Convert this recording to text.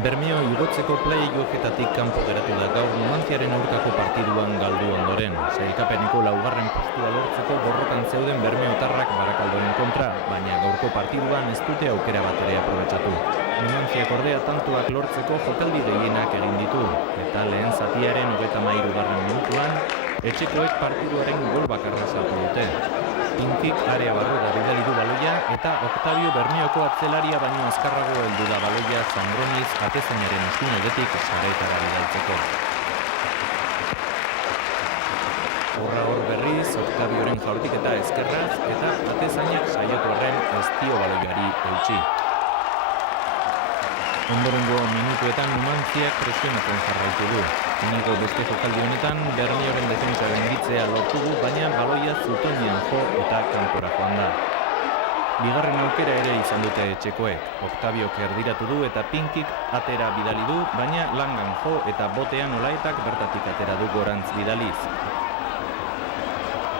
Bermeo igotzeko play-offetatik kanpo geratu da gaur Numanciaren aurkako partiduan galdu ondoren. Sailkapeneko laugarren postua lortzeko borrokan zeuden bermeotarrak Barakaldoren kontra, baina gaurko partiduan ez dute aukera bat ere aprobetxatu. Numanciak ordea tantuak lortzeko jokaldi gehienak egin ditu, eta lehen zatiaren 33. minutuan, etxekoek partiduaren gol bakarra saltu dute. Pinkik area barrura bidali du baloia eta Octavio Bermeoko atzelaria baino azkarrago heldu da baloia Zandroniz atezainaren eskuinetik saretara bidaltzeko. Horra hor berriz, Octavioren jaurtiketa ezkerraz eta atezainak saiatu arren ez dio baloiari eutsi. Ondorengo minutuetan Numanciak presionatzen jarraitu du. Inigo beste jokaldi honetan Bermeoren defentsa gainditzea lortu du, baina baloia zutoinean jo eta kanpora joan da. Bigarren aukera ere izan dute etxekoek. Octaviok erdiratu du eta Pinkik atera bidali du, baina langan jo eta botean olaetak bertatik atera du gorantz bidaliz.